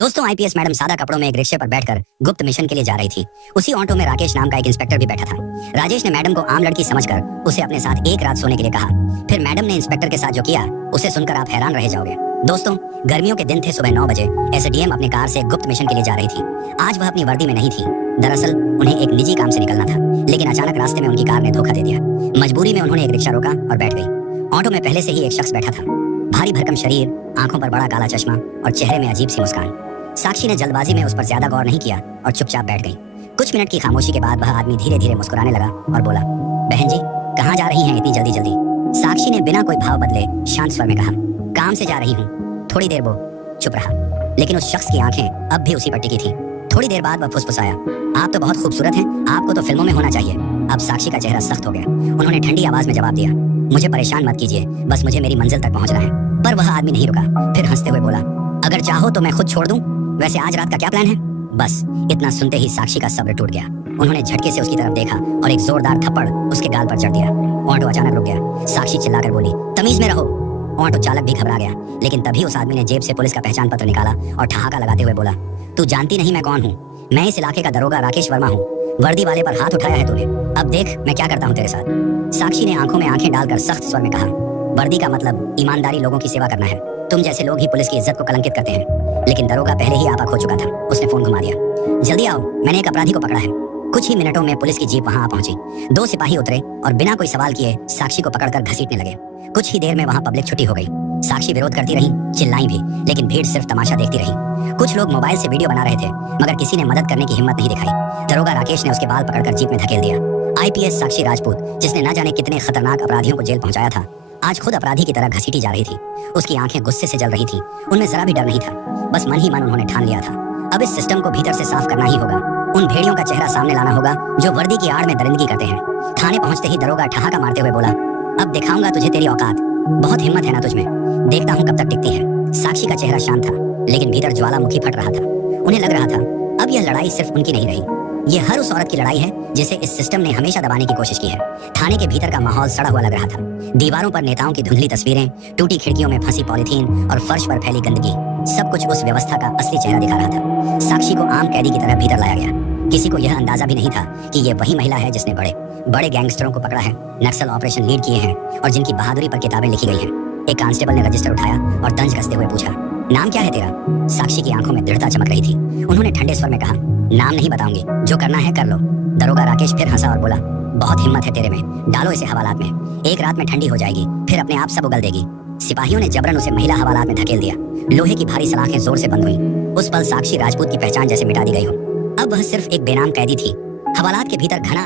दोस्तों, IPS madam सादा कपड़ों में एक रिक्शे पर बैठकर गुप्त मिशन के लिए जा रही थी। उसी ऑटो में राकेश नाम का एक इंस्पेक्टर भी बैठा था। राजेश ने मैडम को आम लड़की समझकर उसे अपने साथ एक रात सोने के लिए कहा। फिर मैडम ने इंस्पेक्टर के साथ जो किया उसे सुनकर आप हैरान रह जाओगे। दोस्तों, गर्मियों के दिन थे। सुबह 9 बजे एसडीएम अपने कार से गुप्त मिशन के लिए जा रही थी। आज वह अपनी वर्दी में नहीं थी। दरअसल उन्हें एक निजी काम से निकलना था, लेकिन अचानक रास्ते में उनकी कार ने धोखा दे दिया। मजबूरी में उन्होंने एक रिक्शा रोका और बैठ गई। ऑटो में पहले से ही एक शख्स बैठा था। भारी भरकम शरीर, आंखों पर बड़ा काला चश्मा और चेहरे में अजीब सी मुस्कान। साक्षी ने जल्दबाजी में उस पर ज्यादा गौर नहीं किया और चुपचाप बैठ गई। कुछ मिनट की खामोशी के बाद वह आदमी धीरे धीरे मुस्कुराने लगा और बोला, बहन जी, कहाँ जा रही हैं इतनी जल्दी जल्दी? साक्षी ने बिना कोई भाव बदले शांत स्वर में कहा, काम से जा रही हूँ। थोड़ी देर वो चुप रहा, लेकिन उस शख्स की आंखें अब भी उसी पर टिकी थी। थोड़ी देर बाद वह फुसफुसाया, आप तो बहुत खूबसूरत हैं, आपको तो फिल्मों में होना चाहिए। अब साक्षी का चेहरा सख्त हो गया। उन्होंने ठंडी आवाज में जवाब दिया, मुझे परेशान मत कीजिए, बस मुझे मेरी मंजिल तक पहुंचना है। पर वह आदमी नहीं रुका। फिर हंसते हुए बोला, अगर चाहो तो मैं खुद छोड़ दूं। वैसे आज रात का क्या प्लान है? बस इतना सुनते ही साक्षी का सब्र टूट गया। उन्होंने झटके से उसकी तरफ देखा और एक जोरदार थप्पड़ उसके गाल पर जड़ दिया। ऑटो अचानक रुक गया। साक्षी चिल्लाकर बोली, तमीज में रहो। ऑटो चालक भी घबरा गया, लेकिन तभी उस आदमी ने जेब से पुलिस का पहचान पत्र निकाला और ठहाका लगाते हुए बोला, तू जानती नहीं मैं कौन हूँ? मैं इस इलाके का दरोगा राकेश वर्मा हूँ। वर्दी वाले पर हाथ उठाया है तूने, अब देख मैं क्या करता हूँ तेरे साथ। साक्षी ने आंखों में आंखें डालकर सख्त स्वर में कहा, वर्दी का मतलब ईमानदारी लोगों की सेवा करना है। तुम जैसे लोग ही पुलिस की इज्जत को कलंकित करते हैं। लेकिन दरोगा पहले ही आपा खो चुका था। उसने फोन घुमा दिया, जल्दी आओ, मैंने एक अपराधी को पकड़ा है। कुछ ही मिनटों में पुलिस की जीप वहां आ पहुंची। 2 सिपाही उतरे और बिना कोई सवाल किए साक्षी को पकड़कर घसीटने लगे। कुछ ही देर में वहां पब्लिक छुट्टी हो गई। साक्षी विरोध करती रही, चिल्लाई भी, लेकिन भीड़ सिर्फ तमाशा देखती रही। कुछ लोग मोबाइल से वीडियो बना रहे थे, मगर किसी ने मदद करने की हिम्मत नहीं दिखाई। दरोगा राकेश ने उसके बाल पकड़कर जीप में धकेल दिया। आईपीएस साक्षी राजपूत, जिसने न जाने कितने खतरनाक अपराधियों को जेल पहुंचाया था, आज खुद अपराधी की तरह घसीटी जा रही थी। उसकी आंखें गुस्से से जल रही थी। उनमें जरा भी डर नहीं था। बस मन ही मन उन्होंने ठान लिया था, अब इस सिस्टम को भीतर से साफ करना ही होगा। उन भेड़ियों का चेहरा सामने लाना होगा जो वर्दी की आड़ में दरिंदगी करते हैं। थाने पहुंचते ही दरोगा ठहाका मारते हुए बोला, अब दिखाऊंगा तुझे तेरी औकात। बहुत हिम्मत है ना तुझमें, देखता हूँ कब तक टिकती है। साक्षी का चेहरा शांत था, लेकिन भीतर ज्वालामुखी फट रहा था। उन्हें लग रहा था अब यह लड़ाई सिर्फ उनकी नहीं रही, ये हर उस औरत की लड़ाई है जिसे इस सिस्टम ने हमेशा दबाने की कोशिश की है। थाने के भीतर का माहौल सड़ा हुआ लग रहा था। दीवारों पर नेताओं की धुंधली तस्वीरें, टूटी खिड़कियों में फंसी पॉलीथीन और फर्श पर फैली गंदगी, सब कुछ उस व्यवस्था का असली चेहरा दिखा रहा था। साक्षी को आम कैदी की तरह भीतर लाया गया। किसी को यह अंदाजा भी नहीं था कि ये वही महिला है जिसने बड़े बड़े गैंगस्टरों को पकड़ा है, नक्सल ऑपरेशन लीड किए हैं और जिनकी बहादुरी पर किताबें लिखी गई हैं। एक कांस्टेबल ने रजिस्टर उठाया और तंज कसते हुए पूछा, नाम क्या है तेरा? साक्षी की आंखों में दृढ़ता चमक रही थी। उन्होंने ठंडे स्वर में कहा, नाम नहीं बताऊंगी, जो करना है कर लो। दरोगा राकेश फिर हंसा और बोला, बहुत हिम्मत है तेरे में, डालो इसे हवालात में। एक रात में ठंडी हो जाएगी, फिर अपने आप सब उगल देगी। सिपाहियों ने जबरन उसे महिला हवालात में धकेल दिया। लोहे की भारी सलाखें जोर से बंद हुई। उस पल साक्षी राजपूत की पहचान जैसे मिटा दी गई हो। अब वह सिर्फ एक बेनाम कैदी थी। हवालात के भीतर घना